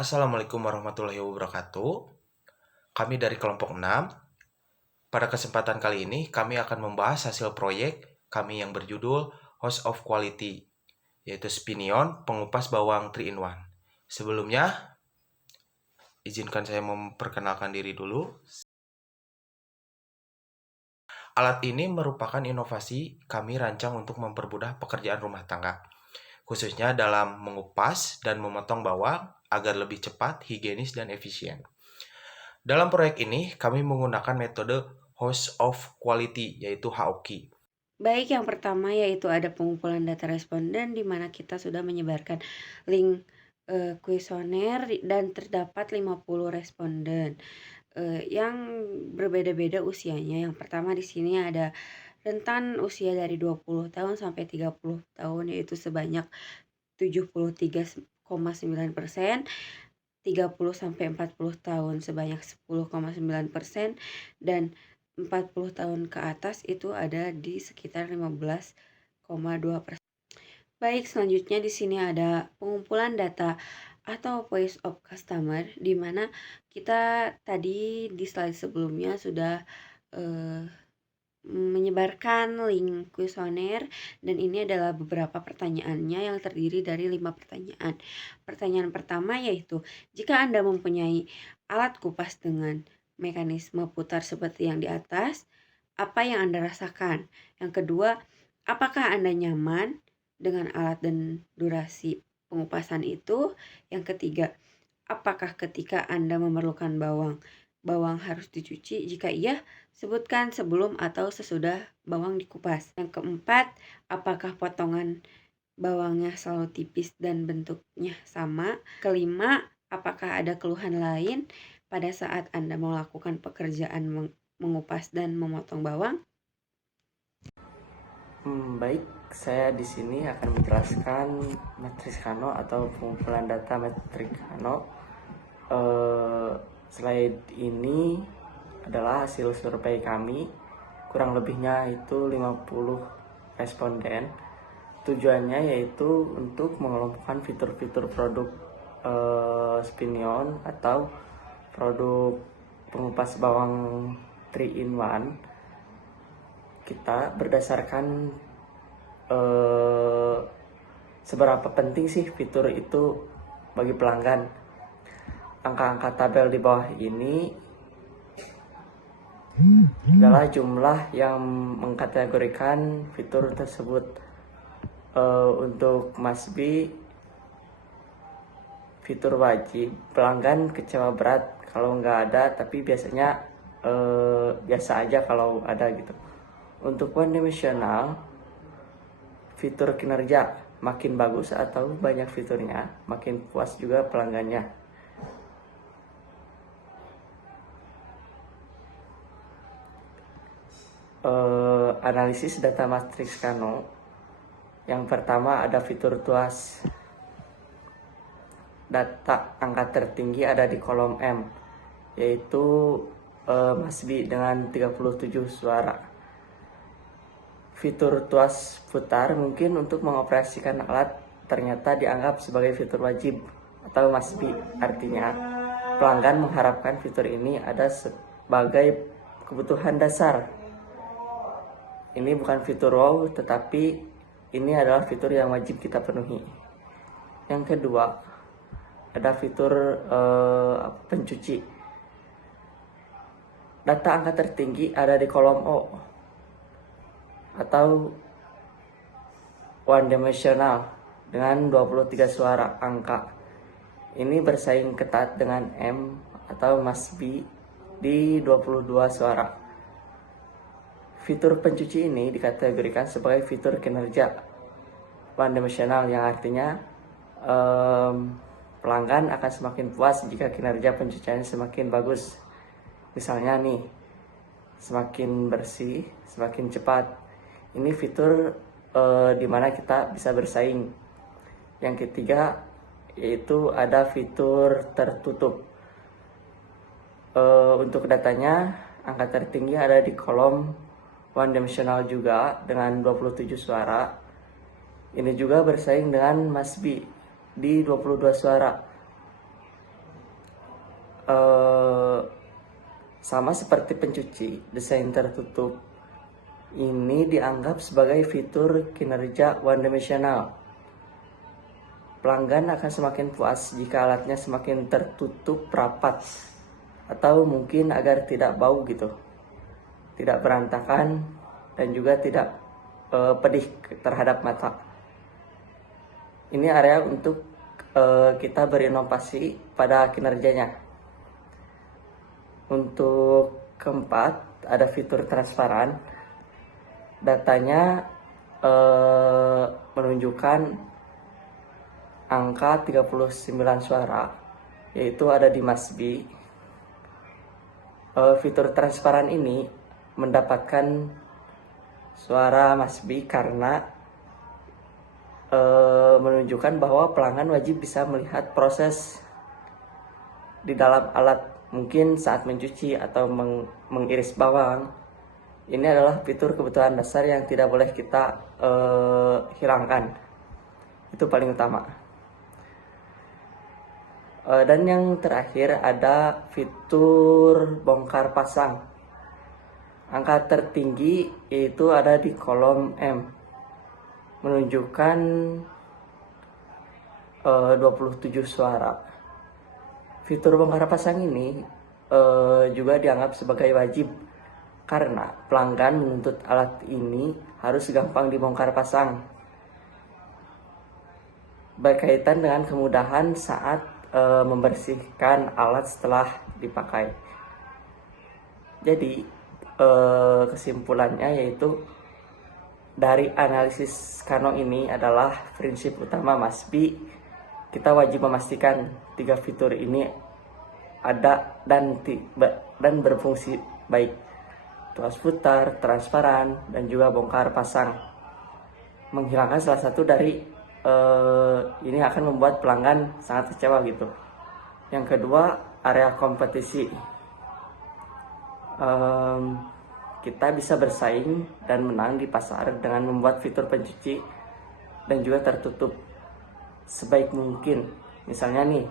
Assalamualaikum warahmatullahi wabarakatuh. Kami dari kelompok 6. Pada kesempatan kali ini, kami akan membahas hasil proyek kami yang berjudul Host of Quality, yaitu Spinion pengupas bawang 3 in 1. Sebelumnya, izinkan saya memperkenalkan diri dulu. Alat ini merupakan inovasi kami rancang untuk mempermudah pekerjaan rumah tangga, khususnya dalam mengupas dan memotong bawang agar lebih cepat, higienis, dan efisien. Dalam proyek ini, kami menggunakan metode Host of Quality, yaitu HOQ. Baik, yang pertama yaitu ada pengumpulan data responden di mana kita sudah menyebarkan link kuesioner dan terdapat 50 responden yang berbeda-beda usianya. Yang pertama di sini ada rentan usia dari 20 tahun sampai 30 tahun yaitu sebanyak 73,9%, 30 sampai 40 tahun sebanyak 10,9%, dan 40 tahun ke atas itu ada di sekitar 15,2%. Baik, selanjutnya di sini ada pengumpulan data atau voice of customer di mana kita tadi di slide sebelumnya sudah menyebarkan link kuesioner dan ini adalah beberapa pertanyaannya yang terdiri dari 5 pertanyaan. Pertanyaan pertama yaitu, jika Anda mempunyai alat kupas dengan mekanisme putar seperti yang di atas, apa yang Anda rasakan? Yang kedua, apakah Anda nyaman dengan alat dan durasi pengupasan itu? Yang ketiga, apakah ketika Anda memerlukan bawang harus dicuci? Jika iya, sebutkan sebelum atau sesudah bawang dikupas. Yang keempat, apakah potongan bawangnya selalu tipis dan bentuknya sama? Kelima, apakah ada keluhan lain pada saat Anda melakukan pekerjaan mengupas dan memotong bawang? Baik, saya di sini akan menjelaskan matriks Kano atau pengumpulan data matriks Kano. Slide ini adalah hasil survei kami, kurang lebihnya itu 50 responden. Tujuannya yaitu untuk mengelompokkan fitur-fitur produk Spinion atau produk pengupas bawang 3 in 1 kita berdasarkan seberapa penting sih fitur itu bagi pelanggan. Angka-angka tabel di bawah ini adalah jumlah yang mengkategorikan fitur tersebut. Untuk Masbi, fitur wajib, pelanggan kecewa berat kalau nggak ada, tapi biasanya biasa aja kalau ada gitu. Untuk one dimensional, fitur kinerja makin bagus atau banyak fiturnya, makin puas juga pelanggannya. Analisis data matriks Kano. Yang pertama ada fitur tuas. Data angka tertinggi ada di kolom M, yaitu Masbi dengan 37 suara. Fitur tuas putar mungkin untuk mengoperasikan alat ternyata dianggap sebagai fitur wajib atau Masbi. Artinya pelanggan mengharapkan fitur ini ada sebagai kebutuhan dasar. Ini bukan fitur wow, tetapi ini adalah fitur yang wajib kita penuhi. Yang kedua, ada fitur pencuci. Data angka tertinggi ada di kolom O atau one dimensional dengan 23 suara angka. Ini bersaing ketat dengan M atau Masbi di 22 suara. Fitur pencuci ini dikategorikan sebagai fitur kinerja one dimensional, yang artinya pelanggan akan semakin puas jika kinerja pencuciannya semakin bagus. Misalnya nih, semakin bersih, semakin cepat. Ini fitur di mana kita bisa bersaing. Yang ketiga yaitu ada fitur tertutup. Untuk datanya, angka tertinggi ada di kolom one dimensional juga dengan 27 suara. Ini juga bersaing dengan Masbi di 22 suara. eh, sama seperti pencuci, desain tertutup ini dianggap sebagai fitur kinerja one dimensional. Pelanggan akan semakin puas jika alatnya semakin tertutup rapat, atau mungkin agar tidak bau gitu, tidak berantakan, dan juga tidak pedih terhadap mata. Ini area untuk kita berinovasi pada kinerjanya. Untuk keempat, ada fitur transparan. Datanya menunjukkan angka 39 suara, yaitu ada di Masbi. Fitur transparan ini mendapatkan suara Masbi karena menunjukkan bahwa pelanggan wajib bisa melihat proses di dalam alat, mungkin saat mencuci atau mengiris bawang. Ini adalah fitur kebutuhan dasar yang tidak boleh kita hilangkan. Itu paling utama. Dan yang terakhir ada fitur bongkar pasang. Angka tertinggi yaitu ada di kolom M, menunjukkan 27 suara. Fitur bongkar pasang ini juga dianggap sebagai wajib karena pelanggan menuntut alat ini harus gampang dibongkar pasang, berkaitan dengan kemudahan saat membersihkan alat setelah dipakai. Jadi kesimpulannya yaitu dari analisis Kano ini adalah prinsip utama Masbi, kita wajib memastikan 3 fitur ini ada dan berfungsi baik. Tuas putar, transparan, dan juga bongkar pasang. Menghilangkan salah satu dari ini akan membuat pelanggan sangat kecewa gitu. Yang kedua, area kompetisi. Kita bisa bersaing dan menang di pasar dengan membuat fitur pencuci dan juga tertutup sebaik mungkin. Misalnya nih,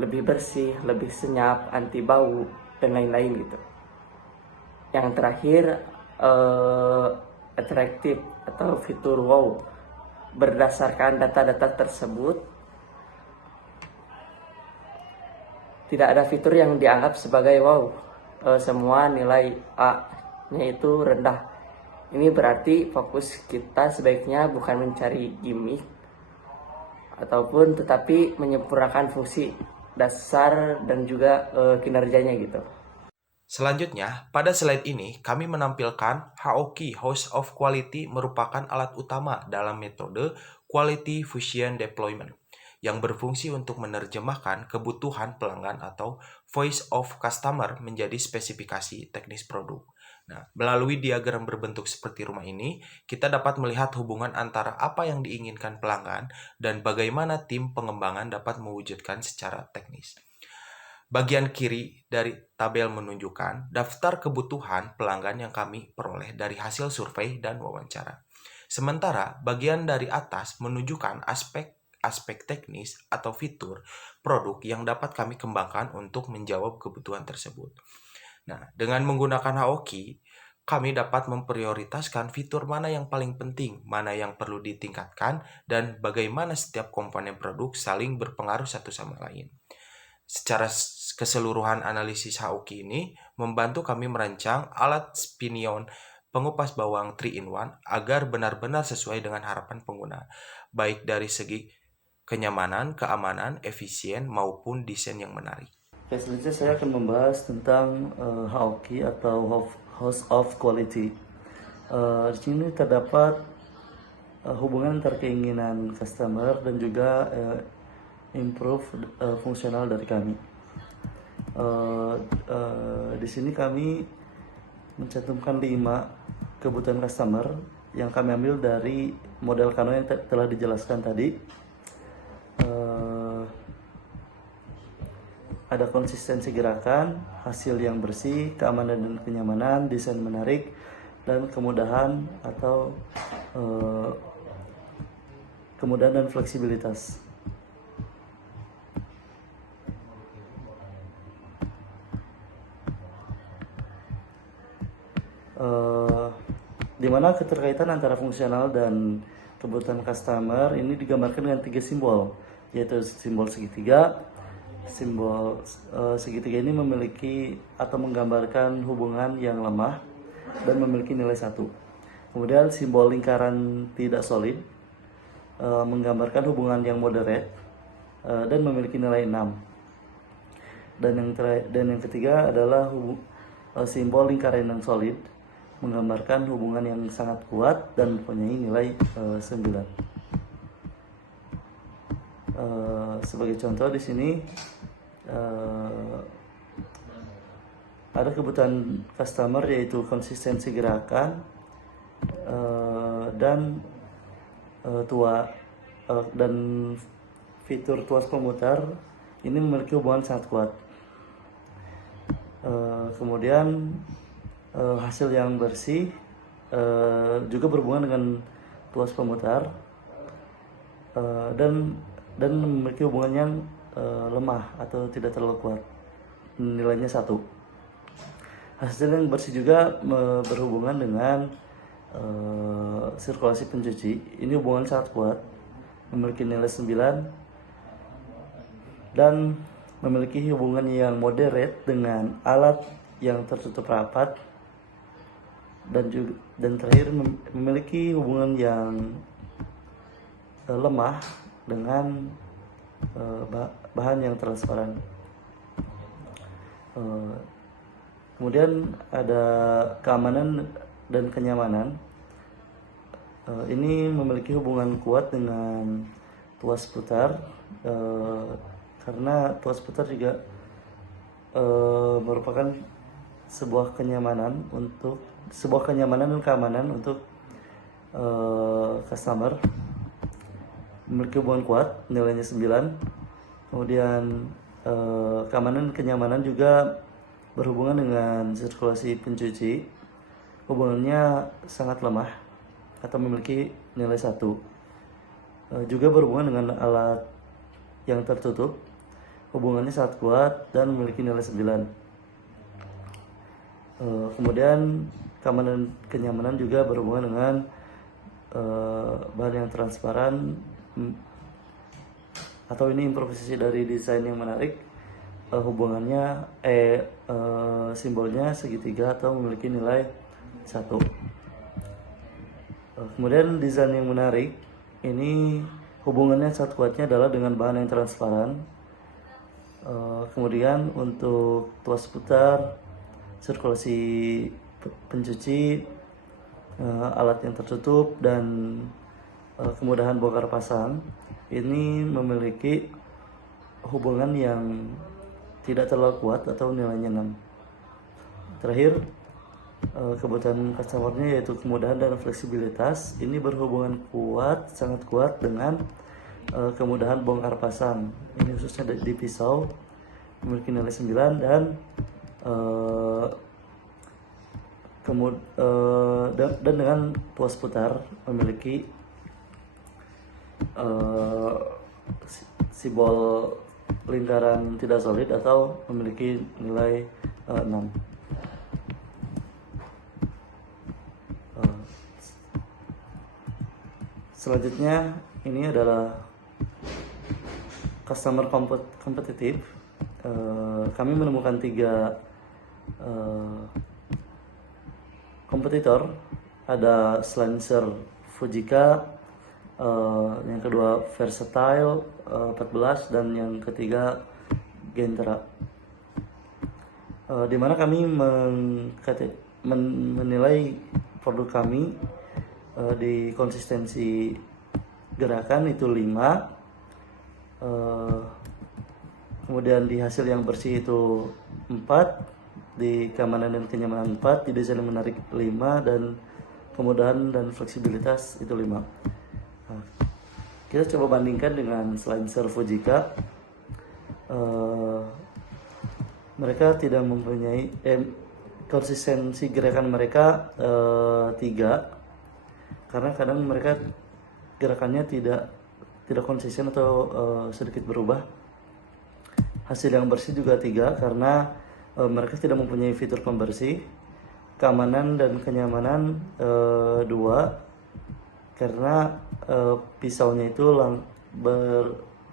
lebih bersih, lebih senyap, anti bau, dan lain-lain gitu. Yang terakhir, atraktif atau fitur wow. Berdasarkan data-data tersebut, tidak ada fitur yang dianggap sebagai wow. Semua nilai A-nya itu rendah. Ini berarti fokus kita sebaiknya bukan mencari gimmick ataupun tetapi menyempurnakan fungsi dasar dan juga kinerjanya gitu. Selanjutnya, pada slide ini kami menampilkan Haoki House of Quality merupakan alat utama dalam metode Quality Fusion Deployment yang berfungsi untuk menerjemahkan kebutuhan pelanggan atau voice of customer menjadi spesifikasi teknis produk. Nah, melalui diagram berbentuk seperti rumah ini, kita dapat melihat hubungan antara apa yang diinginkan pelanggan dan bagaimana tim pengembangan dapat mewujudkan secara teknis. Bagian kiri dari tabel menunjukkan daftar kebutuhan pelanggan yang kami peroleh dari hasil survei dan wawancara. Sementara bagian dari atas menunjukkan aspek teknis atau fitur produk yang dapat kami kembangkan untuk menjawab kebutuhan tersebut. Nah, dengan menggunakan Haoki, kami dapat memprioritaskan fitur mana yang paling penting, mana yang perlu ditingkatkan, dan bagaimana setiap komponen produk saling berpengaruh satu sama lain. Secara keseluruhan analisis Haoki ini membantu kami merancang alat Spinion pengupas bawang 3-in-1 agar benar-benar sesuai dengan harapan pengguna, baik dari segi kenyamanan, keamanan, efisien, maupun desain yang menarik. Oke, selanjutnya saya akan membahas tentang Haoki atau House of Quality. Di sini terdapat hubungan antara keinginan customer dan juga improve fungsional dari kami. Di sini kami mencantumkan 5 kebutuhan customer yang kami ambil dari model Kano yang telah dijelaskan tadi. Ada konsistensi gerakan, hasil yang bersih, keamanan dan kenyamanan, desain menarik, dan kemudahan atau kemudahan dan fleksibilitas. eh, di mana keterkaitan antara fungsional dan kebutuhan customer ini digambarkan dengan 3 simbol, yaitu simbol segitiga. Simbol segitiga ini memiliki atau menggambarkan hubungan yang lemah dan memiliki nilai 1. Kemudian simbol lingkaran tidak solid menggambarkan hubungan yang moderate dan memiliki nilai 6. Dan yang ketiga adalah simbol lingkaran yang solid menggambarkan hubungan yang sangat kuat dan mempunyai nilai 9. Sebagai contoh di sini ada kebutuhan customer yaitu konsistensi gerakan dan dan fitur tuas pemutar ini memiliki hubungan sangat kuat. Kemudian hasil yang bersih juga berhubungan dengan tuas pemutar dan memiliki hubungan yang lemah atau tidak terlalu kuat, nilainya 1. Hasil yang bersih juga berhubungan dengan sirkulasi pencuci, ini hubungan sangat kuat, memiliki nilai 9 dan memiliki hubungan yang moderate dengan alat yang tertutup rapat dan terakhir memiliki hubungan yang lemah dengan bahan yang transparan. Kemudian ada keamanan dan kenyamanan. Ini memiliki hubungan kuat dengan tuas putar karena tuas putar juga merupakan sebuah kenyamanan dan keamanan untuk customer, memiliki hubungan kuat, nilainya 9. Kemudian keamanan dan kenyamanan juga berhubungan dengan sirkulasi pencuci, hubungannya sangat lemah atau memiliki nilai 1. Juga berhubungan dengan alat yang tertutup, hubungannya sangat kuat dan memiliki nilai 9. Kemudian keamanan kenyamanan juga berhubungan dengan bahan yang transparan atau ini improvisasi dari desain yang menarik. Hubungannya simbolnya segitiga atau memiliki nilai 1. Kemudian desain yang menarik ini hubungannya sangat kuatnya adalah dengan bahan yang transparan. Kemudian untuk tuas putar, sirkulasi pencuci, alat yang tertutup dan kemudahan bongkar pasang ini memiliki hubungan yang tidak terlalu kuat atau nilainya 6. Terakhir, kebutuhan customernya yaitu kemudahan dan fleksibilitas ini berhubungan kuat, sangat kuat dengan kemudahan bongkar pasang. Ini khususnya di pisau memiliki nilai 9 dan dan dengan tuas putar memiliki simbol lingkaran tidak solid atau memiliki nilai 6. Selanjutnya ini adalah customer kompetitif. Kami menemukan 3 kompetitor, ada Slancer Fujika, yang kedua Versatile 14 dan yang ketiga Gentra. Di mana kami menilai produk kami di konsistensi gerakan itu 5, kemudian di hasil yang bersih itu 4, di keamanan dan kenyamanan 4, di desain yang menarik 5, dan kemudahan dan fleksibilitas itu 5. Nah, kita coba bandingkan dengan Slancer Fujika. Mereka tidak mempunyai konsistensi gerakan mereka 3, karena kadang mereka gerakannya tidak konsisten atau sedikit berubah. Hasil yang bersih juga 3 karena mereka tidak mempunyai fitur pembersih. keamanan dan kenyamanan 2, karena pisaunya itu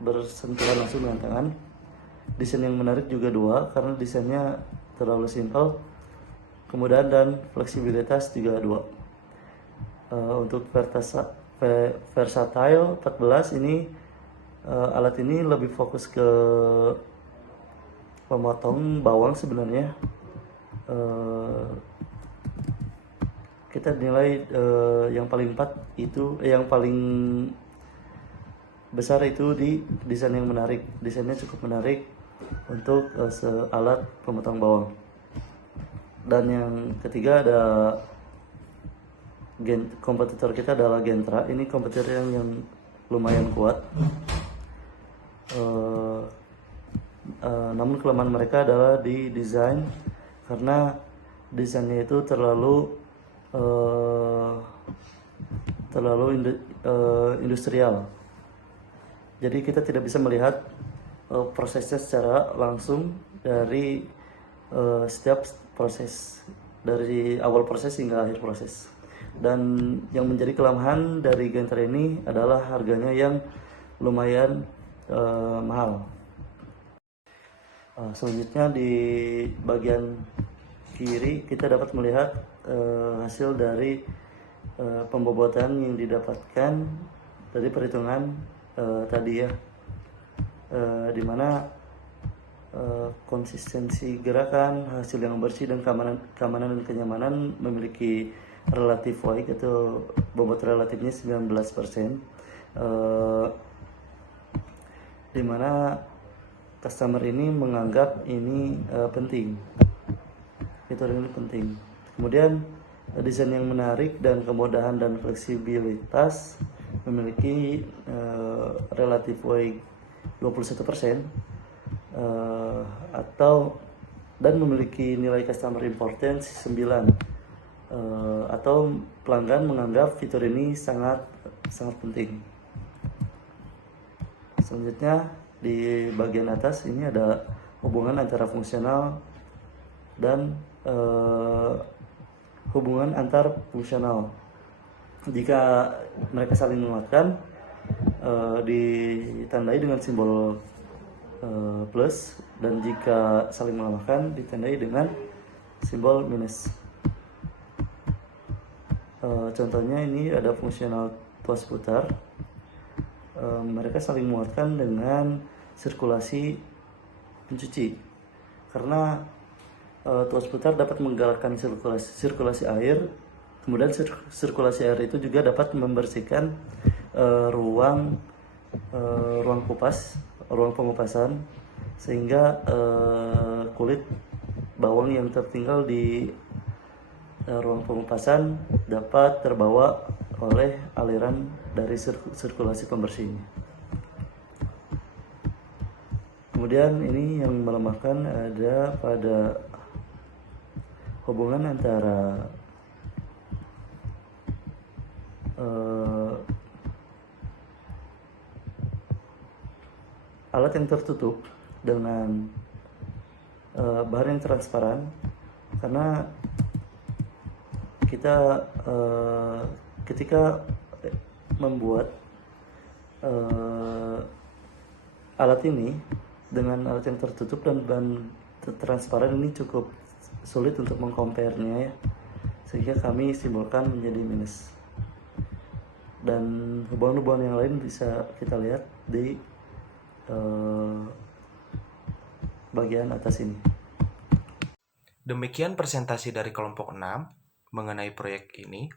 bersentuhan langsung dengan tangan. Desain yang menarik juga 2, karena desainnya terlalu simpel. Kemudahan dan fleksibilitas juga 2. Untuk versatile 14 ini, alat ini lebih fokus ke pemotong bawang sebenarnya. Kita nilai yang paling besar itu di desain yang menarik. Desainnya cukup menarik untuk alat pemotong bawang. Dan yang ketiga ada kompetitor kita adalah Gentra. Ini kompetitor yang lumayan kuat. Namun kelemahan mereka adalah di desain, karena desainnya itu terlalu industrial. Jadi kita tidak bisa melihat prosesnya secara langsung dari setiap proses, dari awal proses hingga akhir proses. Dan yang menjadi kelemahan dari Gentra ini adalah harganya yang lumayan mahal. Selanjutnya di bagian kiri kita dapat melihat hasil dari pembobotan yang didapatkan dari perhitungan tadi ya, dimana konsistensi gerakan, hasil yang bersih, dan keamanan dan kenyamanan memiliki relatif baik, atau bobot relatifnya 19%, dimana customer ini menganggap ini penting. Fitur ini penting. Kemudian desain yang menarik dan kemudahan dan fleksibilitas memiliki relatif weight 21%, dan memiliki nilai customer importance 9, atau pelanggan menganggap fitur ini sangat penting. Selanjutnya di bagian atas ini ada hubungan antara fungsional dan hubungan antar fungsional. Jika mereka saling menguatkan, ditandai dengan simbol plus, dan jika saling melemahkan ditandai dengan simbol minus. Contohnya ini ada fungsional tuas putar. Mereka saling menguatkan dengan sirkulasi pencuci, karena tuas putar dapat menggerakkan sirkulasi air. Kemudian sirkulasi air itu juga dapat membersihkan ruang pengupasan, sehingga kulit bawang yang tertinggal di ruang pengupasan dapat terbawa oleh aliran dari sirkulasi pembersihnya. Kemudian ini yang melemahkan ada pada hubungan antara alat yang tertutup dengan bahan yang transparan, karena kita ketika membuat alat ini dengan alat yang tertutup dan bahan transparan, ini cukup sulit untuk mengcompare-nya ya, sehingga kami simbolkan menjadi minus. Dan hubungan-hubungan yang lain bisa kita lihat di bagian atas ini. Demikian presentasi dari kelompok 6 mengenai proyek ini.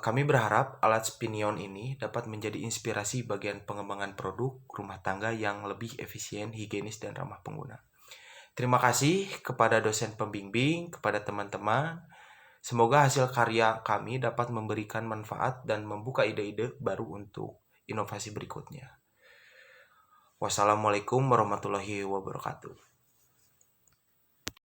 Kami berharap alat Spinion ini dapat menjadi inspirasi bagian pengembangan produk rumah tangga yang lebih efisien, higienis, dan ramah pengguna. Terima kasih kepada dosen pembimbing, kepada teman-teman. Semoga hasil karya kami dapat memberikan manfaat dan membuka ide-ide baru untuk inovasi berikutnya. Wassalamualaikum warahmatullahi wabarakatuh.